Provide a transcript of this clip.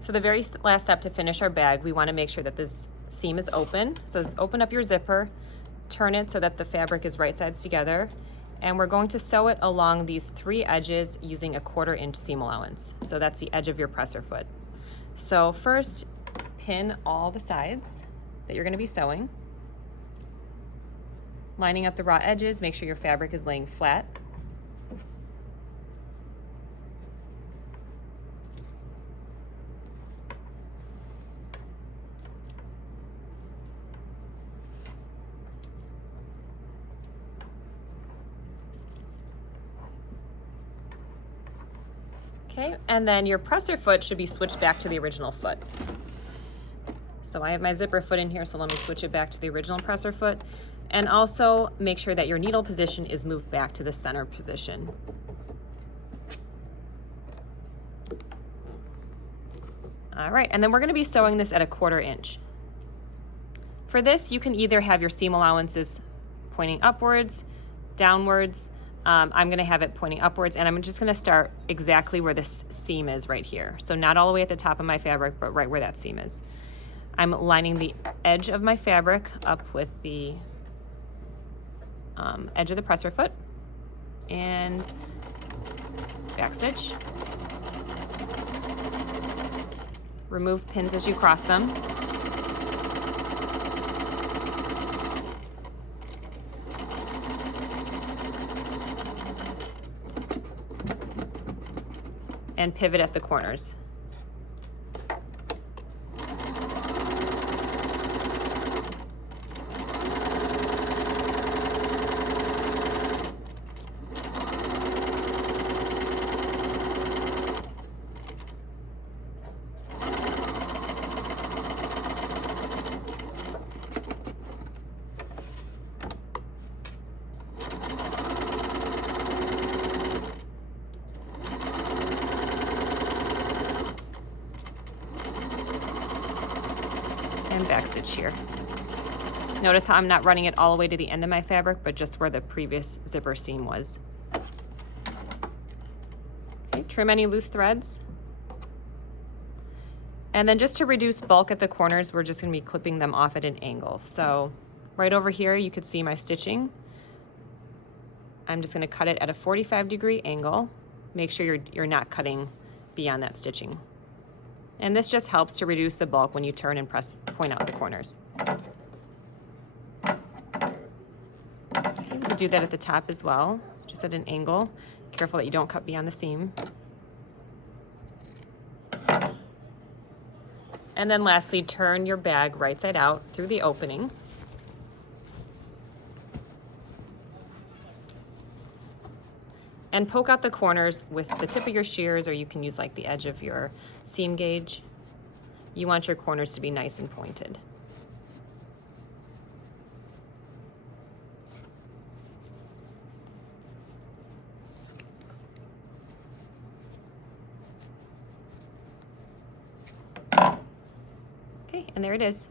So the very last step to finish our bag, we want to make sure that this seam is open. So open up your zipper, turn it so that the fabric is right sides together, and we're going to sew it along these 3 edges using a 1/4 inch seam allowance. So that's the edge of your presser foot. So first, pin all the sides that you're going to be sewing. Lining up the raw edges, make sure your fabric is laying flat. Okay, and then your presser foot should be switched back to the original foot. So I have my zipper foot in here, so let me switch it back to the original presser foot. And also make sure that your needle position is moved back to the center position. All right, and then we're gonna be sewing this at a 1/4 inch. For this, you can either have your seam allowances pointing upwards, downwards. I'm gonna have it pointing upwards, and I'm just gonna start exactly where this seam is right here. So not all the way at the top of my fabric, but right where that seam is. I'm lining the edge of my fabric up with the edge of the presser foot and backstitch. Remove pins as you cross them. And pivot at the corners. And backstitch here. Notice how I'm not running it all the way to the end of my fabric, but just where the previous zipper seam was. Okay, trim any loose threads. And then just to reduce bulk at the corners, we're just gonna be clipping them off at an angle. So right over here, you could see my stitching. I'm just gonna cut it at a 45-degree angle. Make sure you're not cutting beyond that stitching. And this just helps to reduce the bulk when you turn and point out the corners. Okay, we do that at the top as well, just at an angle. Careful that you don't cut beyond the seam. And then lastly, turn your bag right side out through the opening. And poke out the corners with the tip of your shears, or you can use like the edge of your seam gauge. You want your corners to be nice and pointed. Okay, and there it is.